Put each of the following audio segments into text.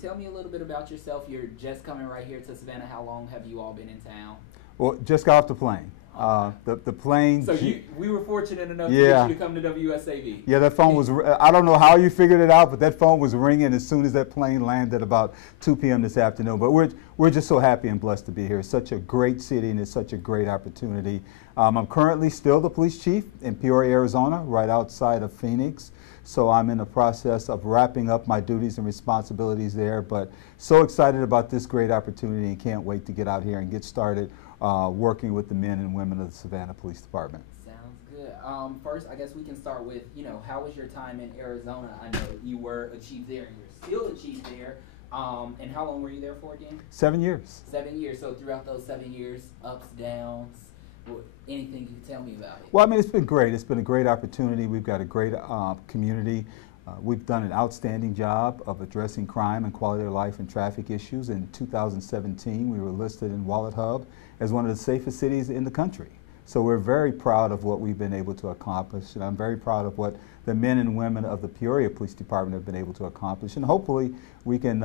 tell me a little bit about yourself? You're just coming right here to Savannah. How long have you all been in town? Well, just got off the plane. The plane. So we were fortunate enough to Yeah. get you to come to WSAV. Yeah, that phone was, I don't know how you figured it out, but that phone was ringing as soon as that plane landed about 2 p.m. this afternoon. But we're just so happy and blessed to be here. It's such a great city and it's such a great opportunity. I'm currently still the police chief in Peoria, Arizona, right outside of Phoenix. So I'm in the process of wrapping up my duties and responsibilities there, but so excited about this great opportunity and can't wait to get out here and get started working with the men and women of the Savannah Police Department. Sounds good. First, I guess we can start with, how was your time in Arizona? I know you were a chief there and you're still a chief there. And how long were you there for again? 7 years. 7 years. So throughout those 7 years, ups, downs, anything you can tell me about it? Well, I mean, it's been great. It's been a great opportunity. We've got a great community. We've done an outstanding job of addressing crime and quality of life and traffic issues. In 2017, we were listed in Wallet Hub as one of the safest cities in the country. So we're very proud of what we've been able to accomplish, and I'm very proud of what the men and women of the Peoria Police Department have been able to accomplish. And hopefully we can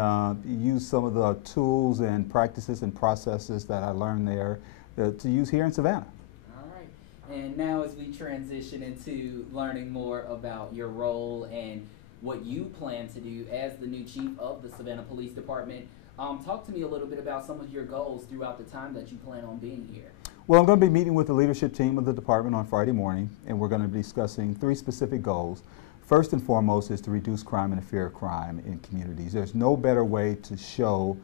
use some of the tools and practices and processes that I learned there to use here in Savannah. All right. And now as we transition into learning more about your role and what you plan to do as the new chief of the Savannah Police Department, talk to me a little bit about some of your goals throughout the time that you plan on being here. Well, I'm going to be meeting with the leadership team of the department on Friday morning, and we're going to be discussing 3 specific goals. First and foremost is to reduce crime and the fear of crime in communities. There's no better way to show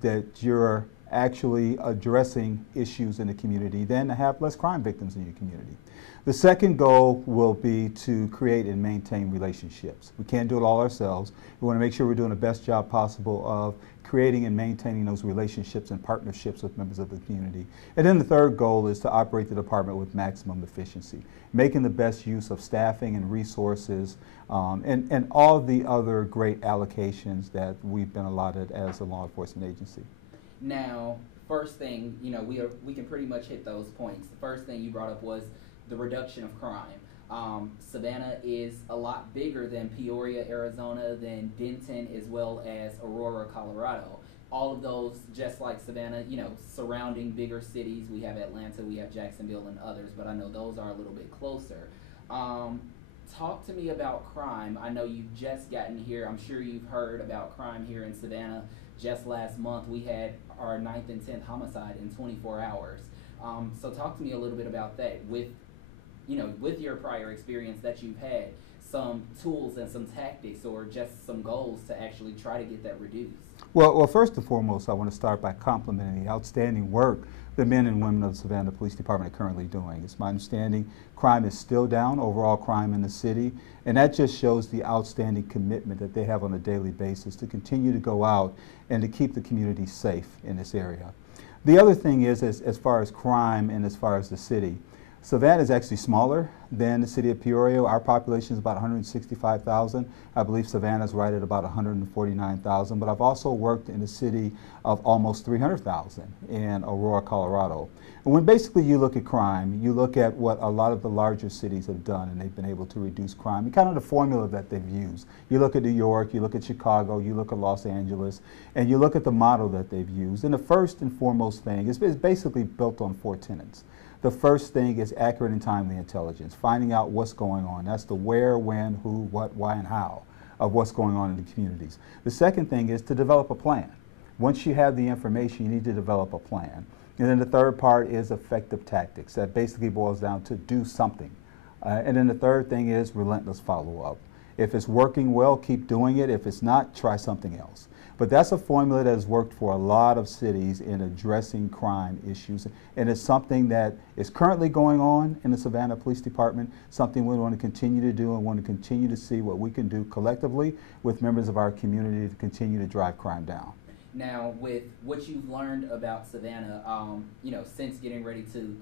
that you're actually addressing issues in the community than to have less crime victims in your community. The second goal will be to create and maintain relationships. We can't do it all ourselves. We want to make sure we're doing the best job possible of creating and maintaining those relationships and partnerships with members of the community. And then the third goal is to operate the department with maximum efficiency, making the best use of staffing and resources and all the other great allocations that we've been allotted as a law enforcement agency. Now, first thing, we can pretty much hit those points. The first thing you brought up was the reduction of crime. Savannah is a lot bigger than Peoria, Arizona, than Denton, as well as Aurora, Colorado. All of those, just like Savannah, surrounding bigger cities. We have Atlanta, we have Jacksonville, and others, but I know those are a little bit closer. Talk to me about crime. I know you've just gotten here. I'm sure you've heard about crime here in Savannah. Just last month, we had our 9th and 10th homicide in 24 hours. So talk to me a little bit about that. With your prior experience that you've had, some tools and some tactics or just some goals to actually try to get that reduced. Well, first and foremost, I want to start by complimenting the outstanding work the men and women of the Savannah Police Department are currently doing. It's my understanding crime is still down, overall crime in the city, and that just shows the outstanding commitment that they have on a daily basis to continue to go out and to keep the community safe in this area. The other thing is, as far as crime and as far as the city, Savannah is actually smaller than the city of Peoria. Our population is about 165,000. I believe Savannah is right at about 149,000, but I've also worked in a city of almost 300,000 in Aurora, Colorado. And when basically you look at crime, you look at what a lot of the larger cities have done and they've been able to reduce crime, and kind of the formula that they've used. You look at New York, you look at Chicago, you look at Los Angeles, and you look at the model that they've used. And the first and foremost thing is basically built on 4 tenets. The first thing is accurate and timely intelligence, finding out what's going on. That's the where, when, who, what, why, and how of what's going on in the communities. The second thing is to develop a plan. Once you have the information, you need to develop a plan. And then the third part is effective tactics. That basically boils down to do something. And then the third thing is relentless follow-up. If it's working well, keep doing it. If it's not, try something else. But that's a formula that has worked for a lot of cities in addressing crime issues. And it's something that is currently going on in the Savannah Police Department, something we want to continue to do and want to continue to see what we can do collectively with members of our community to continue to drive crime down. Now, with what you've learned about Savannah, since getting ready to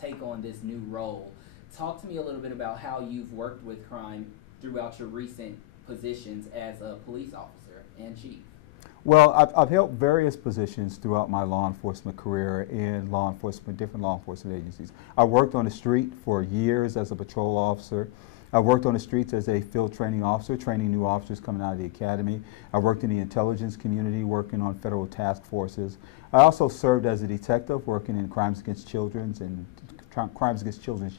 take on this new role, talk to me a little bit about how you've worked with crime throughout your recent positions as a police officer and chief. Well, I've held various positions throughout my law enforcement career in different law enforcement agencies. I worked on the street for years as a patrol officer. I worked on the streets as a field training officer, training new officers coming out of the academy. I worked in the intelligence community, working on federal task forces. I also served as a detective, working in crimes against children's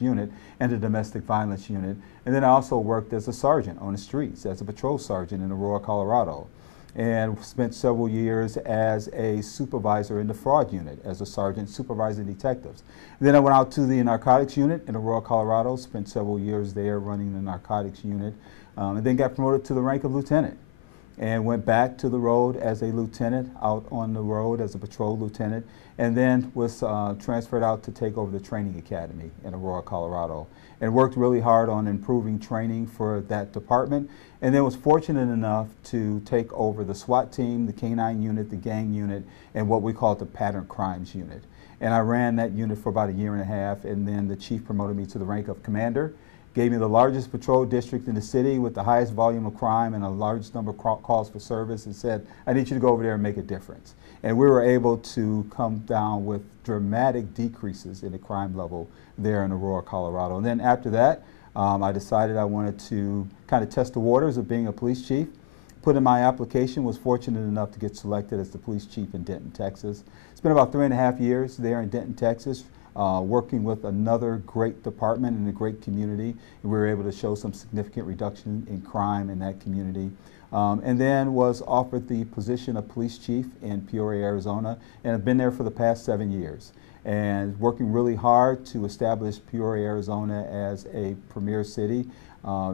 unit and the domestic violence unit. And then I also worked as a sergeant on the streets, as a patrol sergeant in Aurora, Colorado, and spent several years as a supervisor in the fraud unit, as a sergeant supervising detectives. Then I went out to the narcotics unit in Aurora, Colorado, spent several years there running the narcotics unit, and then got promoted to the rank of lieutenant, and went back to the road as a lieutenant, out on the road as a patrol lieutenant, and then was transferred out to take over the training academy in Aurora, Colorado, and worked really hard on improving training for that department, and then was fortunate enough to take over the SWAT team, the K-9 unit, the gang unit, and what we call the pattern crimes unit. And I ran that unit for about a year and a half, and then the chief promoted me to the rank of commander, gave me the largest patrol district in the city with the highest volume of crime and a large number of calls for service, and said, I need you to go over there and make a difference. And we were able to come down with dramatic decreases in the crime level there in Aurora, Colorado. And then after that, I decided I wanted to kind of test the waters of being a police chief. Put in my application, was fortunate enough to get selected as the police chief in Denton, Texas. Spent about 3.5 years there in Denton, Texas, working with another great department and a great community. And we were able to show some significant reduction in crime in that community. And then was offered the position of police chief in Peoria, Arizona, and have been there for the past 7 years. And working really hard to establish Peoria, Arizona as a premier city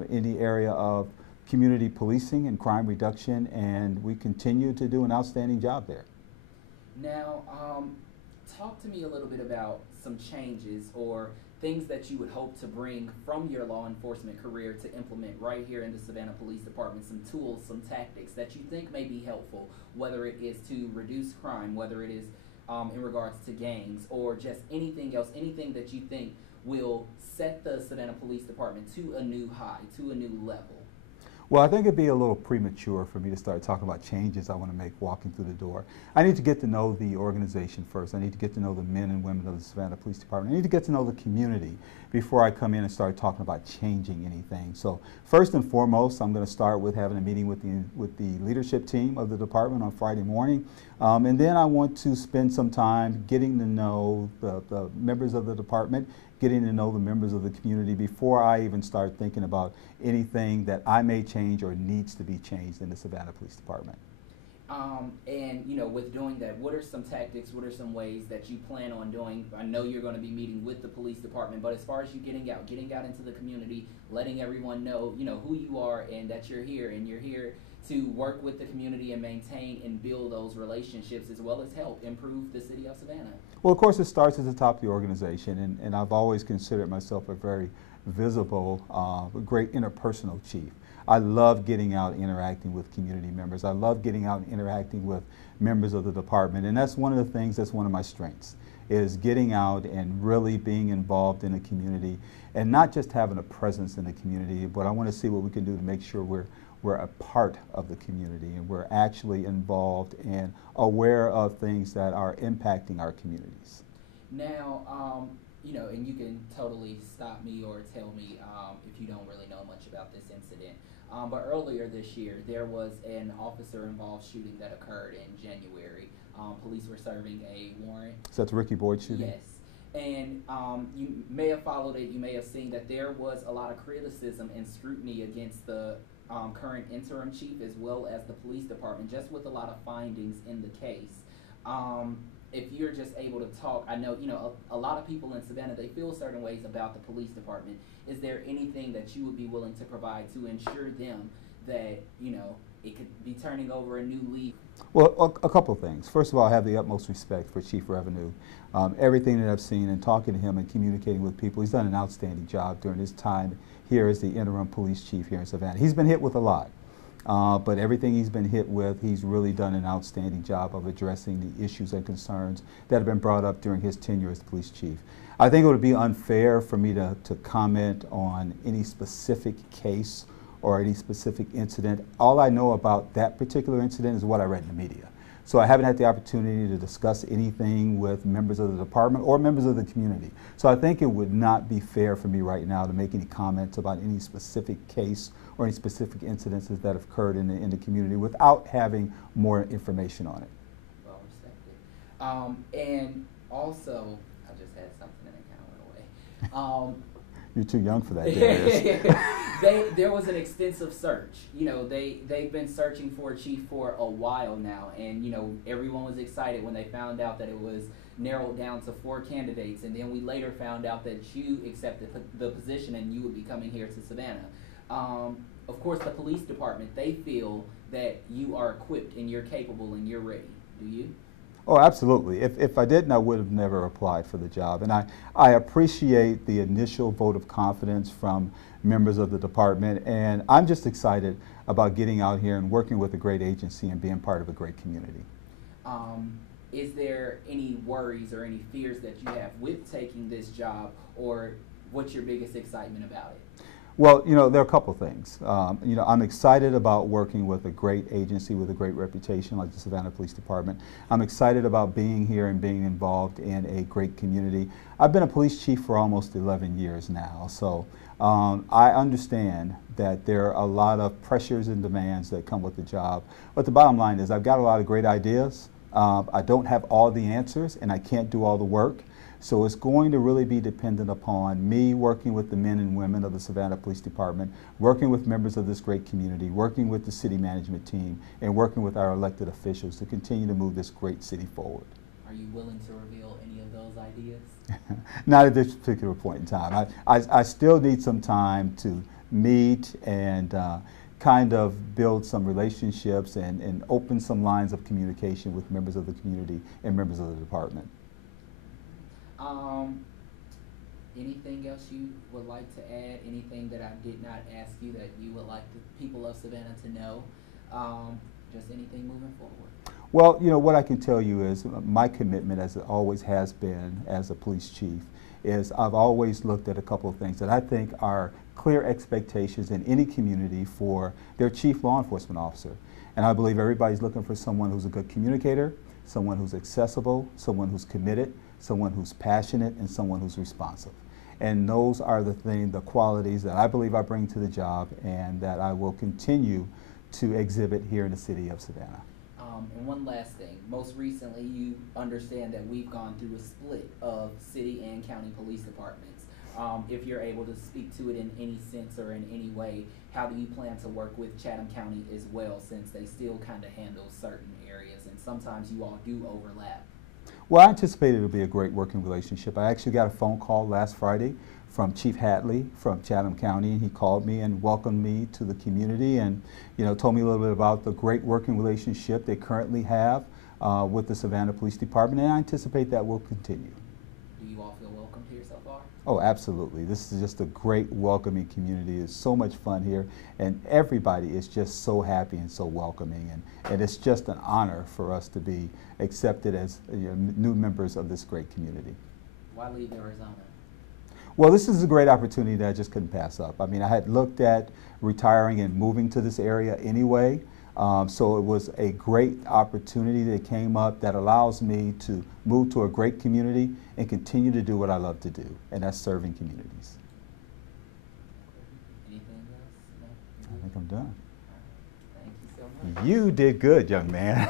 in the area of community policing and crime reduction, and we continue to do an outstanding job there. Now, talk to me a little bit about some changes or things that you would hope to bring from your law enforcement career to implement right here in the Savannah Police Department, some tools, some tactics that you think may be helpful, whether it is to reduce crime, whether it is in regards to gangs, or just anything else, anything that you think will set the Savannah Police Department to a new high, to a new level. Well, I think it'd be a little premature for me to start talking about changes I want to make walking through the door. I need to get to know the organization first. I need to get to know the men and women of the Savannah Police Department. I need to get to know the community before I come in and start talking about changing anything. So first and foremost, I'm going to start with having a meeting with the leadership team of the department on Friday morning. And then I want to spend some time getting to know the members of the department, getting to know the members of the community before I even start thinking about anything that I may change or needs to be changed in the Savannah Police Department. And you know, with doing that, what are some tactics, what are some ways that you plan on doing? I know you're going to be meeting with the police department, but as far as you getting out into the community, letting everyone know, you know, who you are and that you're here, and you're here to work with the community and maintain and build those relationships, as well as help improve the city of Savannah. Well, of course, it starts at the top of the organization, and I've always considered myself a very visible, great interpersonal chief. I love getting out and interacting with community members. I love getting out and interacting with members of the department, and that's one of the things, that's one of my strengths, is getting out and really being involved in the community, and not just having a presence in the community, but I want to see what we can do to make sure we're a part of the community and we're actually involved and aware of things that are impacting our communities. Now, you know, and you can totally stop me or tell me if you don't really know much about this incident. But earlier this year, there was an officer-involved shooting that occurred in January. Police were serving a warrant. So that's Ricky Boyd shooting? Yes. And you may have followed it, you may have seen that there was a lot of criticism and scrutiny against the current interim chief as well as the police department, just with a lot of findings in the case. If you're just able to talk, I know, you know, a lot of people in Savannah, they feel certain ways about the police department. Is there anything that you would be willing to provide to ensure them that, you know, it could be turning over a new leaf? Well, a couple of things. First of all, I have the utmost respect for Chief Revenue. Everything that I've seen and talking to him and communicating with people, he's done an outstanding job during his time here as the interim police chief here in Savannah. He's been hit with a lot, but everything he's been hit with, he's really done an outstanding job of addressing the issues and concerns that have been brought up during his tenure as the police chief. I think it would be unfair for me to comment on any specific case or any specific incident. All I know about that particular incident is what I read in the media. So I haven't had the opportunity to discuss anything with members of the department or members of the community. So I think it would not be fair for me right now to make any comments about any specific case or any specific incidences that have occurred in the community without having more information on it. Well respected. And also, I just had something and it kind of went away. You're too young for that, Darius. There was an extensive search. You know, they've been searching for a chief for a while now, and you know, everyone was excited when they found out that it was narrowed down to 4 candidates, and then we later found out that you accepted the position and you would be coming here to Savannah. Of course, the police department, they feel that you are equipped and you're capable and you're ready. Do you? Oh, absolutely. If I didn't, I would have never applied for the job. And I appreciate the initial vote of confidence from members of the department. And I'm just excited about getting out here and working with a great agency and being part of a great community. Is there any worries or any fears that you have with taking this job, or what's your biggest excitement about it? Well, you know, there are a couple things. You know, I'm excited about working with a great agency with a great reputation like the Savannah Police Department. I'm excited about being here and being involved in a great community. I've been a police chief for almost 11 years now, so I understand that there are a lot of pressures and demands that come with the job. But the bottom line is I've got a lot of great ideas. I don't have all the answers and I can't do all the work. So it's going to really be dependent upon me working with the men and women of the Savannah Police Department, working with members of this great community, working with the city management team, and working with our elected officials to continue to move this great city forward. Are you willing to reveal any of those ideas? Not at this particular point in time. I still need some time to meet and kind of build some relationships and open some lines of communication with members of the community and members of the department. Anything else you would like to add? Anything that I did not ask you that you would like the people of Savannah to know? Just anything moving forward? Well, you know, what I can tell you is my commitment, as it always has been as a police chief, is I've always looked at a couple of things that I think are clear expectations in any community for their chief law enforcement officer. And I believe everybody's looking for someone who's a good communicator, someone who's accessible, someone who's committed, someone who's passionate, and someone who's responsive. And those are the qualities that I believe I bring to the job and that I will continue to exhibit here in the city of Savannah. And one last thing, most recently you understand that we've gone through a split of city and county police departments. If you're able to speak to it in any sense or in any way, how do you plan to work with Chatham County as well, since they still kind of handle certain areas and sometimes you all do overlap? Well, I anticipate it'll be a great working relationship. I actually got a phone call last Friday from Chief Hatley from Chatham County, and he called me and welcomed me to the community and, you know, told me a little bit about the great working relationship they currently have with the Savannah Police Department, and I anticipate that will continue. Do you all feel welcomed here so far? Oh, absolutely. This is just a great welcoming community. It's so much fun here, and everybody is just so happy and so welcoming, and it's just an honor for us to be accepted as new members of this great community. Why leave Arizona? Well, this is a great opportunity that I just couldn't pass up. I mean, I had looked at retiring and moving to this area anyway, so it was a great opportunity that came up that allows me to move to a great community and continue to do what I love to do, and that's serving communities. Anything else? No? I think I'm done. Thank you so much. You did good, young man.